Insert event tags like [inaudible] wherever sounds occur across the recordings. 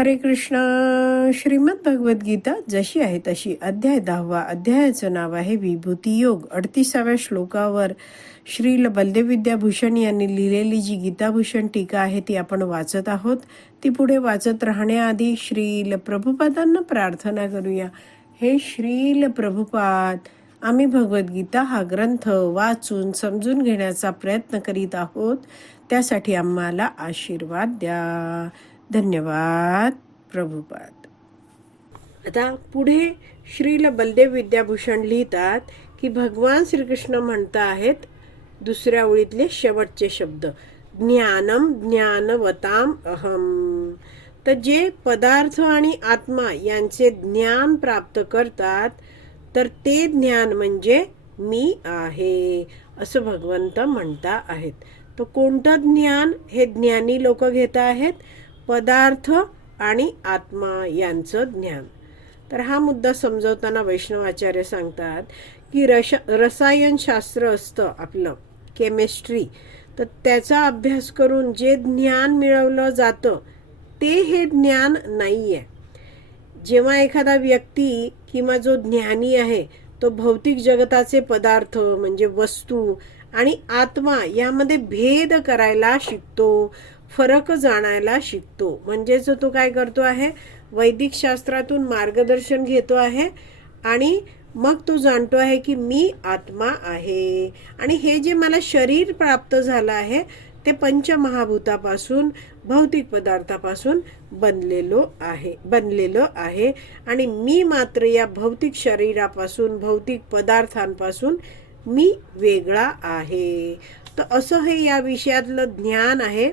हरे कृष्ण. श्रीमद भगवत गीता जशी आहे तशी. अध्याय दहावा. अध्यायाचं नाव आहे विभूती योग. अडतीसाव्या श्लोकावर श्रील बलदेव विद्याभूषण यांनी लिहिलेली जी गीताभूषण टीका आहे ती आपण वाचत आहोत. ती पुढे वाचत राहण्याआधी श्रील प्रभुपादांना प्रार्थना करूया. हे श्रील प्रभुपाद आम्ही भगवद्गीता हा ग्रंथ वाचून समजून घेण्याचा प्रयत्न करीत आहोत. त्यासाठी आम्हाला आशीर्वाद द्या. धन्यवाद प्रभुपाद. आता पुढे श्रील बलदेव विद्याभूषण लिहितात की भगवान श्रीकृष्ण म्हणता आहेत दुसऱ्या ओळीतले शेवटचे शब्द ज्ञानम ज्ञानवताम अहम. तर जे पदार्थ आणि आत्मा यांचे ज्ञान प्राप्त करतात तर ते ज्ञान म्हणजे मी आहे असं भगवंत म्हणता आहेत तर कोणतं ज्ञान? हे ज्ञानी लोक घेत आहेत पदार्थ आणि आत्मा यांचं ज्ञान. तर हा मुद्दा समजवताना वैष्णवाचार्य सांगतात की रश रसायनशास्त्र असतं आपलं केमिस्ट्री तर त्याचा अभ्यास करून जे ज्ञान मिळवलं जातं ते हे ज्ञान नाही आहे जेव्हा एखादा व्यक्ती किंवा जो ज्ञानी आहे तो भौतिक जगताचे पदार्थ म्हणजे वस्तू आणि आत्मा यामध्ये भेद करायला शिकतो फरक जाणायला शिकतो. म्हणजेच तो काय करतो आहे वैदिक शास्त्रातून मार्गदर्शन घेतो आहे आणि मग तो जाणतो आहे की मी आत्मा आहे. आणि हे जे मला शरीर प्राप्त झालं आहे ते पंचमहाभूतापासून भौतिक पदार्थापासून बनलेलो आहे बनलेलं आहे. आणि मी मात्र या भौतिक शरीरापासून भौतिक पदार्थांपासून मी वेगळा आहे. तर असं हे या विषयातलं ज्ञान आहे.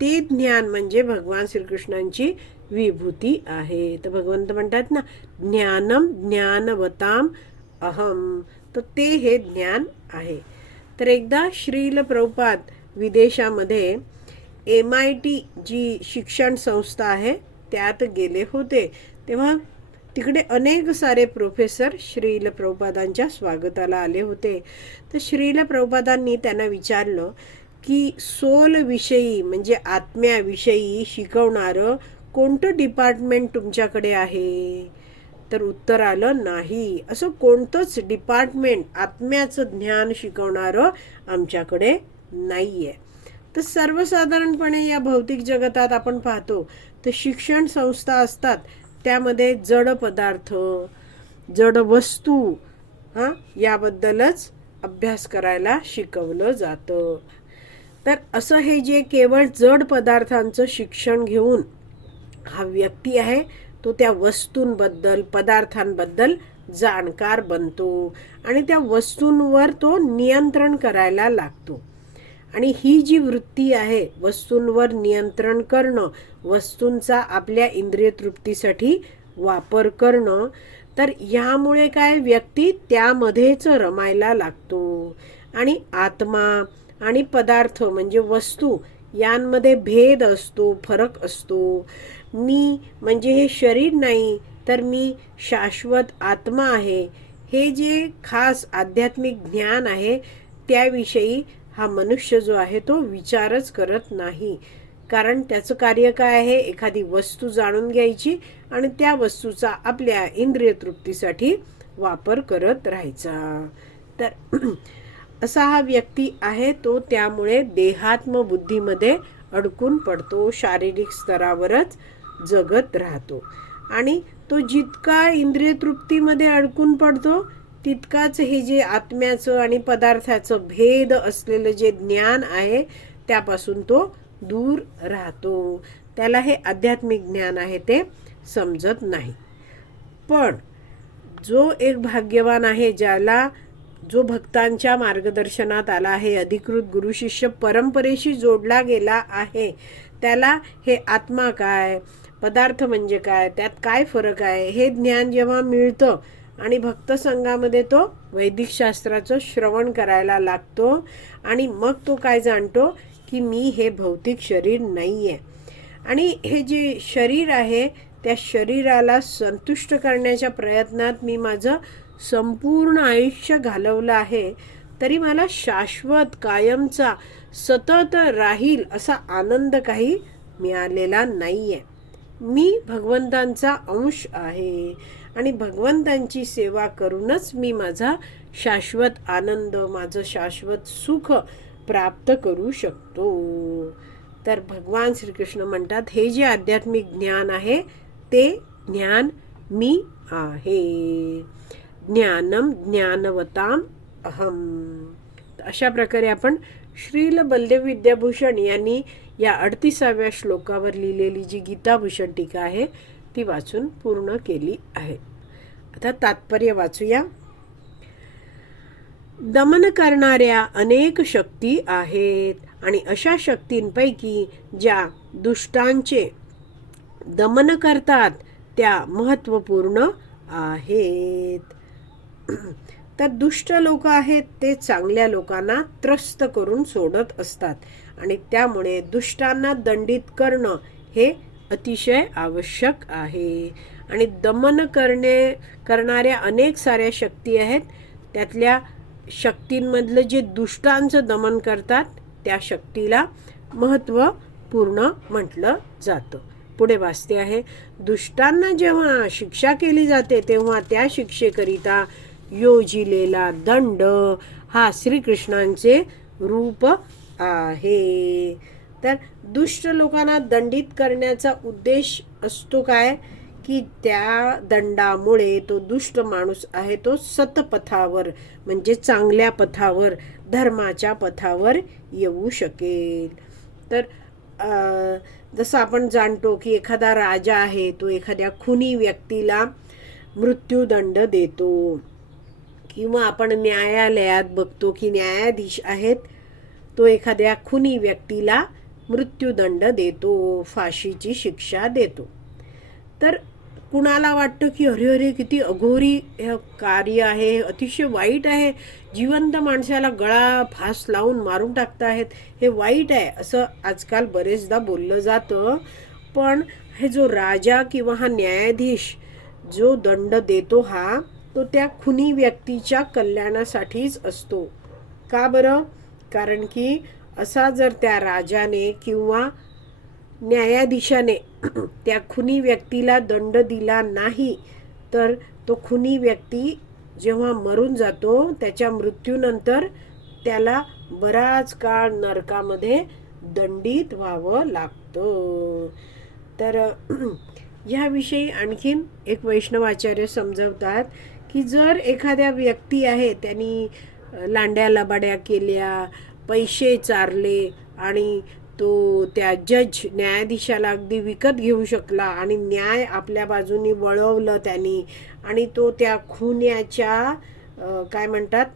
ते ज्ञान म्हणजे भगवान श्रीकृष्णांची विभूती आहे. तर भगवंत म्हणतात ना ज्ञानम ज्ञानवताम अहम. तर ते हे ज्ञान आहे. तर एकदा श्रील प्रभुपाद विदेशामध्ये एम आय टी जी शिक्षण संस्था आहे त्यात गेले होते. तेव्हा तिकडे अनेक सारे प्रोफेसर श्रील प्रभुपादांच्या स्वागताला आले होते. तर श्रील प्रभुपादांनी त्यांना विचारलं की सोल विषयी म्हणजे आत्म्याविषयी शिकवणारं कोणतं डिपार्टमेंट तुमच्याकडे आहे? तर उत्तर आलं नाही. असं कोणतंच डिपार्टमेंट आत्म्याचं ज्ञान शिकवणारं आमच्याकडे नाही आहे तर सर्वसाधारणपणे या भौतिक जगतात आपण पाहतो तर शिक्षण संस्था असतात त्यामध्ये जड पदार्थ जड वस्तू हां याबद्दलच अभ्यास करायला शिकवलं जातं. तर असं हे जे केवळ जड पदार्थांचं शिक्षण घेऊन हा व्यक्ती आहे तो त्या वस्तूंबद्दल पदार्थांबद्दल जाणकार बनतो आणि त्या वस्तूंवर तो नियंत्रण करायला लागतो. आणि ही जी वृत्ती आहे वस्तूंवर नियंत्रण करणं वस्तूंचा आपल्या इंद्रिय तृप्तीसाठी वापर करणं तर ह्यामुळे काय व्यक्ती त्यामध्येच रमायला लागतो. आणि आत्मा आणि पदार्थ म्हणजे वस्तू यांमध्ये भेद असतो फरक असतो. मी म्हणजे हे शरीर नाही तर मी शाश्वत आत्मा आहे. हे जे खास आध्यात्मिक ज्ञान आहे त्याविषयी हा मनुष्य जो आहे तो विचारच करत नाही. कारण त्याचं कार्य काय आहे? एखादी वस्तू जाणून घ्यायची आणि त्या वस्तूचा आपल्या इंद्रिय तृप्तीसाठी वापर करत राहायचा. तर असा हा व्यक्ती आहे तो त्यामुळे देहात्म बुद्धीमध्ये अडकून पडतो शारीरिक स्तरावरच जगत राहतो. आणि तो जितका इंद्रिय तृप्तीमध्ये अडकून पडतो तितकाच हे जे आत्म्याचं आणि पदार्थाचं भेद असलेलं जे ज्ञान आहे त्यापासून तो दूर राहतो. त्याला हे आध्यात्मिक ज्ञान आहे ते समजत नाही. पण जो एक भाग्यवान आहे ज्याला जो भक्तांच्या मार्गदर्शनात आला आहे अधिकृत गुरुशिष्य परंपरेशी जोडला गेला आहे त्याला हे आत्मा काय पदार्थ म्हणजे काय त्यात काय फरक आहे हे ज्ञान जेव्हा मिळतं आणि भक्त संघामध्ये तो वैदिक शास्त्राचं श्रवण करायला लागतो आणि मग तो काय जाणतो की मी हे भौतिक शरीर नाही आहे आणि हे जे शरीर आहे त्या शरीराला संतुष्ट करण्याच्या प्रयत्नात मी माझं संपूर्ण आयुष्य घालवलं आहे तरी मला शाश्वत कायमचा सतत राहील असा आनंद काही मिळालेला नाही आहे मी भगवंतांचा अंश आहे आणि भगवंतांची सेवा करूनच मी माझा शाश्वत आनंद माझं शाश्वत सुख प्राप्त करू शकतो. तर भगवान श्रीकृष्ण म्हणतात हे जे आध्यात्मिक ज्ञान आहे ते ज्ञान मी आहे. ज्ञानम ज्ञानवताम अहम. अशा प्रकारे आपण श्रील बलदेव विद्याभूषण यांनी या अडतीसाव्या श्लोकावर लिहिलेली जी गीताभूषण टीका आहे ती वाचून पूर्ण केली आहे. आता तात्पर्य वाचूया. दमन करणाऱ्या अनेक शक्ती आहेत आणि अशा शक्तींपैकी ज्या दुष्टांचे दमन करतात त्या महत्त्वपूर्ण आहेत. तर दुष्ट लोक आहेत ते चांगल्या लोकांना त्रस्त करून सोडत असतात. आणि त्यामुळे दुष्टांना दंडित करणं हे अतिशय आवश्यक आहे. आणि दमन करणे करणाऱ्या अनेक साऱ्या शक्ती आहेत. त्यातल्या शक्तींमधलं जे दुष्टांचं दमन करतात त्या शक्तीला महत्त्वपूर्ण म्हटलं जातं. पुढे वाचते आहे दुष्टांना जेव्हा शिक्षा केली जाते तेव्हा त्या शिक्षेकरिता योजिलेला दंड हा श्रीकृष्णांचे रूप आहे. तर दुष्ट लोकांना दंडित करण्याचा उद्देश असतो काय? की त्या दंडामुळे तो दुष्ट माणूस आहे तो सतपथावर म्हणजे चांगल्या पथावर धर्माच्या पथावर येऊ शकेल. तर जसं आपण जाणतो की एखादा राजा आहे तो एखाद्या खुनी व्यक्तीला मृत्यूदंड देतो. किंवा आपण न्यायालयात बघतो की न्यायाधीश आहेत तो एखाद्या खुनी व्यक्तीला मृत्यूदंड देतो फाशीची शिक्षा देतो. तर कुणाला वाटतं की अरे अरे किती अघोरी कार्य आहे अतिशय वाईट आहे जिवंत माणसाला गळा फास लावून मारून टाकताहेत हे वाईट आहे असं आजकाल बरेचदा बोललं जातं. पण हे जो राजा किंवा हा न्यायाधीश जो दंड देतो हा तो त्या खुनी व्यक्तीच्या कल्याणासाठीच असतो. का बरं? कारण की असा जर त्या राजाने किंवा न्यायाधीशाने [clears throat] त्या खुनी व्यक्तीला दंड दिला नाही तर तो खुनी व्यक्ती जेव्हा मरून जातो त्याच्या मृत्यूनंतर त्याला बराच काळ नरकामध्ये दंडित व्हावं लागतं. तर [clears throat] ह्याविषयी आणखीन एक वैष्णवाचार्य समजवतात की जर एखाद्या व्यक्ती आहे त्यांनी लांड्या लबाड्या केल्या पैसे चारले आणि तो त्या जज न्यायाधीशाला अगदी विकत घेऊ शकला आणि न्याय आपल्या बाजूनी वळवलं त्यांनी आणि तो त्या खुन्याच्या काय म्हणतात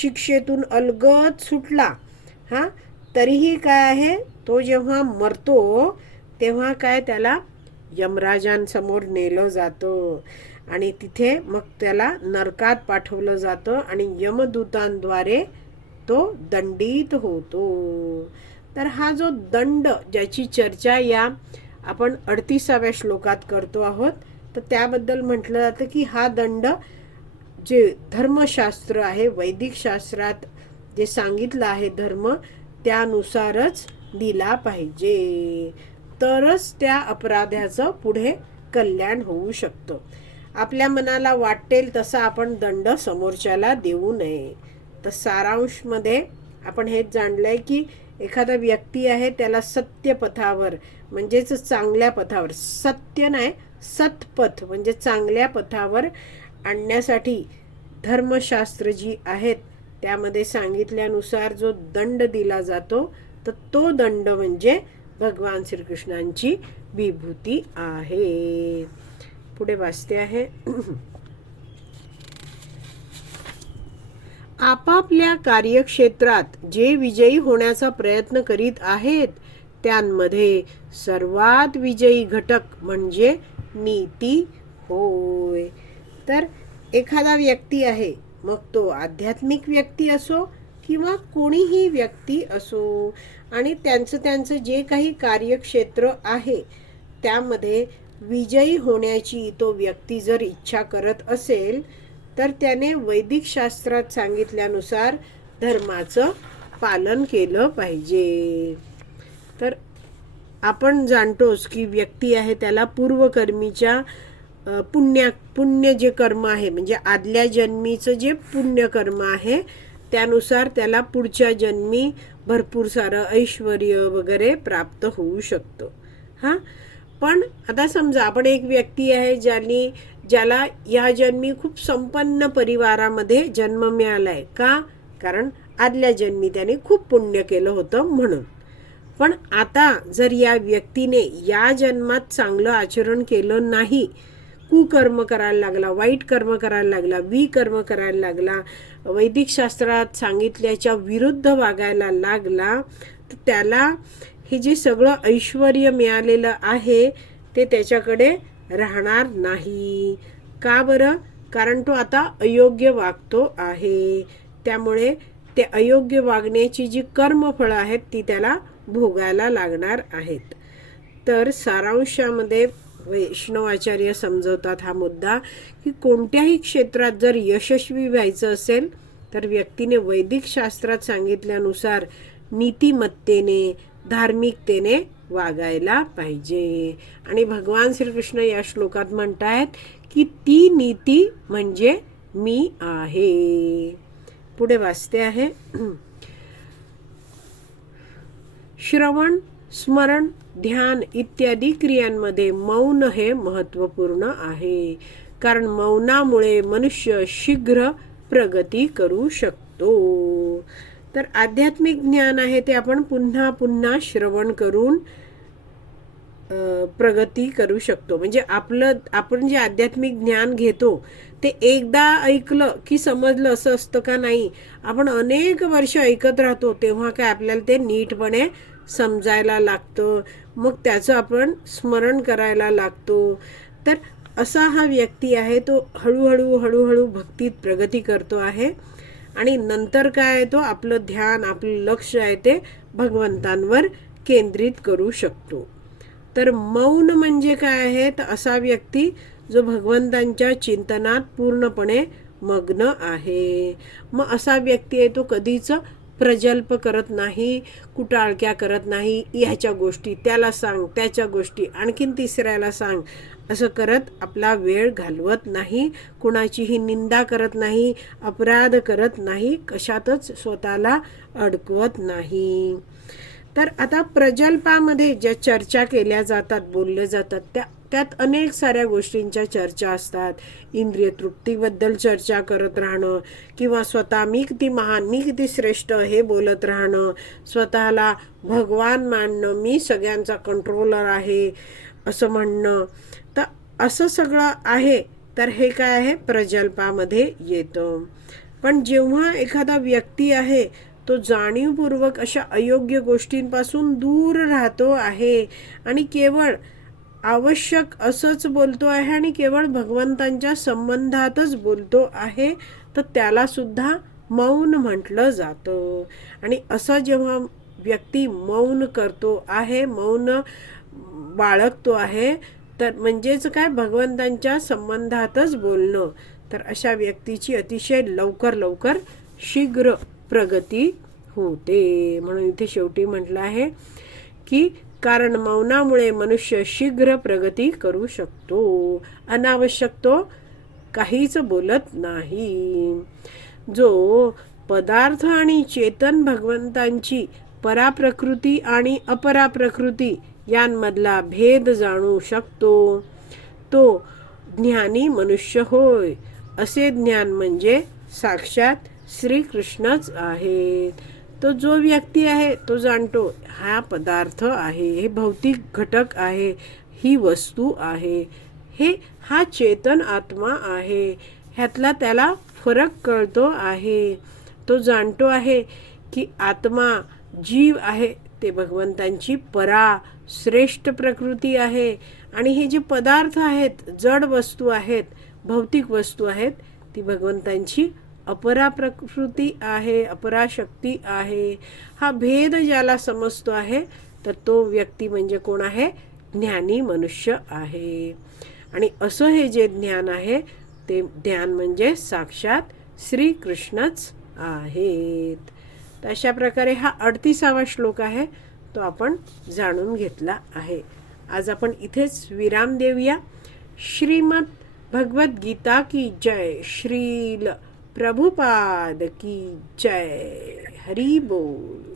शिक्षेतून अलगद सुटला हा? तरीही काय आहे? तो जेव्हा मरतो तेव्हा काय त्याला यमराजांसमोर नेलं जातं. आणि तिथे मग त्याला नरकात पाठवलं जातं आणि यमदूतांद्वारे तो दंडित होतो. तर हा जो दंड ज्याची चर्चा या आपण अडतीसाव्या श्लोकात करतो आहोत तर त्याबद्दल म्हटलं जातं की हा दंड जे धर्मशास्त्र आहे वैदिक शास्त्रात जे सांगितलं आहे धर्म त्यानुसारच दिला पाहिजे. तरच त्या अपराध्याचं पुढे कल्याण होऊ शकतं. आपल्या मनाला वाटेल तसा आपण दंड समोरच्याला देऊ नये. तर सारांशमध्ये आपण हेच जाणलं आहे की एखादा व्यक्ती आहे त्याला सत्य पथावर म्हणजेच चांगल्या पथावर सत्य नाही सतपथ म्हणजे चांगल्या पथावर आणण्यासाठी धर्मशास्त्र जी आहेत. त्यामध्ये सांगितल्यानुसार जो दंड दिला जातो तर तो दंड म्हणजे भगवान श्रीकृष्णांची विभूती आहे. पुढे वाचते आहे. आपापल्या कार्यक्षेत्रात जे विजयी होण्याचा प्रयत्न करीत आहेत त्यांमध्ये सर्वात विजयी घटक म्हणजे नीती होय. तर एखादा व्यक्ती आहे मग तो आध्यात्मिक व्यक्ती असो किंवा कोणीही व्यक्ती असो आणि त्यांचं त्यांचं जे काही कार्यक्षेत्र आहे त्यामध्ये विजयी होण्याची तो व्यक्ती जर इच्छा करत असेल तर त्याने वैदिक शास्त्रात सांगितल्यानुसार धर्माचं पालन केलं पाहिजे. तर आपण जाणतोच की व्यक्ती आहे त्याला पूर्वकर्मीच्या पुण्या पुण्य जे कर्म आहे म्हणजे आदल्या जन्मीचं जे पुण्यकर्म आहे त्यानुसार त्याला पुढच्या जन्मी भरपूर सारं ऐश्वर वगैरे प्राप्त होऊ शकतं. हां? पण आता समजा आपण एक व्यक्ती आहे ज्यांनी ज्याला या जन्मी खूप संपन्न परिवारामध्ये जन्म मिळाला आहे का? कारण आदल्या जन्मी त्याने खूप पुण्य केलं होतं म्हणून. पण आता जर या व्यक्तीने या जन्मात चांगलं आचरण केलं नाही कुकर्म करायला लागला वाईट कर्म करायला लागला विकर्म करायला लागला वैदिक शास्त्रात सांगितल्याच्या विरुद्ध वागायला लागला तर त्याला हे जे सगळं ऐश्वर मिळालेलं आहे ते त्याच्याकडे राहणार नाही. का बरं? कारण तो आता अयोग्य वागतो आहे. त्यामुळे ते अयोग्य वागण्याची जी कर्मफळं आहेत ती त्याला भोगायला लागणार आहेत. तर सारांशामध्ये वैष्णवाचार्य समजवतात हा मुद्दा की कोणत्याही क्षेत्रात जर यशस्वी व्हायचं असेल तर व्यक्तीने वैदिक शास्त्रात सांगितल्यानुसार नीतिमत्तेने धार्मिकतेने वागायला पाहिजे. आणि भगवान श्रीकृष्ण या श्लोकात म्हणतायत की ती नीती म्हणजे मी आहे. पुढे वाचते आहे. [clears throat] श्रवण स्मरण ध्यान इत्यादी क्रियांमध्ये मौन हे महत्त्वपूर्ण आहे. कारण मौनामुळे मनुष्य शीघ्र प्रगती करू शकतो. तर आध्यात्मिक ज्ञान आहे ते आपण पुन्हा पुन्हा श्रवण करून प्रगती करू शकतो. म्हणजे आपलं आपण जे आध्यात्मिक ज्ञान घेतो ते एकदा ऐकलं की समजलं असं असतं का नाही? आपण अनेक वर्ष ऐकत राहतो तेव्हा काय आपल्याला ते नीटपणे समजायला लागतं. मग त्याचं आपण स्मरण करायला लागतो. तर असा हा व्यक्ती आहे तो हळूहळू हळूहळू भक्तीत प्रगती करतो आहे. आणि नंतर काय आहे तो आपलं ध्यान आपलं लक्ष आहे ते भगवंतांवर केंद्रित करू शकतो. तर मौन म्हणजे काय आहे? तर असा व्यक्ती जो भगवंतांच्या चिंतनात पूर्णपणे मग्न आहे. मग असा व्यक्ती आहे तो कधीच प्रजल्प करत नाही कुटाळक्या करत नाही. ह्याच्या गोष्टी त्याला सांग त्याच्या गोष्टी. आणखीन तिसऱ्याला सांग असं करत आपला वेळ घालवत नाही कुणाचीही निंदा करत नाही अपराध करत नाही कशातच स्वतःला अडकवत नाही. तर आता प्रजल्पामध्ये ज्या चर्चा केल्या जातात बोलल्या जातात त्या त्यात अनेक साऱ्या गोष्टींच्या चर्चा असतात. इंद्रिय तृप्तीबद्दल चर्चा करत राहणं किंवा स्वतः मी किती महान मी किती श्रेष्ठ हे बोलत राहणं स्वतःला भगवान मानणं मी सगळ्यांचा कंट्रोलर आहे असं म्हणणं. असं सगळं आहे तर हे काय आहे? प्रजल्पामध्ये येतं. पण जेव्हा एखादा व्यक्ती आहे तो जाणीवपूर्वक अशा अयोग्य गोष्टींपासून दूर राहतो आहे आणि केवळ आवश्यक असंच बोलतो आहे आणि केवळ भगवंतांच्या संबंधातच बोलतो आहे तर त्यालासुद्धा मौन म्हटलं जातं. आणि असं जेव्हा व्यक्ती मौन करतो आहे मौन बाळगतो आहे तर म्हणजेच काय? भगवंतांच्या संबंधातच बोलणं. तर अशा व्यक्तीची अतिशय लवकर लवकर शीघ्र प्रगती होते. म्हणून इथे शेवटी म्हटलं आहे की कारण मौनामुळे मनुष्य शीघ्र प्रगती करू शकतो. अनावश्यक तो काहीच बोलत नाही. जो पदार्थ आणि चेतन भगवंतांची पराप्रकृती आणि अपराप्रकृती यांमधला भेद जाणू शकतो. तो ज्ञानी मनुष्य होय असे ज्ञान म्हणजे साक्षात श्रीकृष्णच आहे. तो जो व्यक्ती आहे तो जाणतो हा पदार्थ आहे हे भौतिक घटक आहे ही वस्तू आहे हे हा चेतन आत्मा आहे ह्यातला त्याला फरक कळतो आहे. तो जाणतो आहे की आत्मा जीव आहे ते भगवंतांची परा श्रेष्ठ प्रकृती आहे. आणि हे जे पदार्थ आहेत जड वस्तू आहेत भौतिक वस्तू आहेत ती भगवंतांची अपरा प्रकृती आहे अपरा शक्ती आहे. हा भेद ज्याला समजतो आहे तर तो व्यक्ती म्हणजे कोण आहे? ज्ञानी मनुष्य आहे. आणि असं हे जे ज्ञान आहे ते ज्ञान म्हणजे साक्षात श्रीकृष्णच आहेत. तर अशा प्रकारे हा अडतीसावा श्लोक आहे तो आपण जाणून घेतला आहे. आज आपण इथेच विराम देऊया. श्रीमद भगवद्गीता की जय श्रील प्रभुपाद की जय हरी बोल.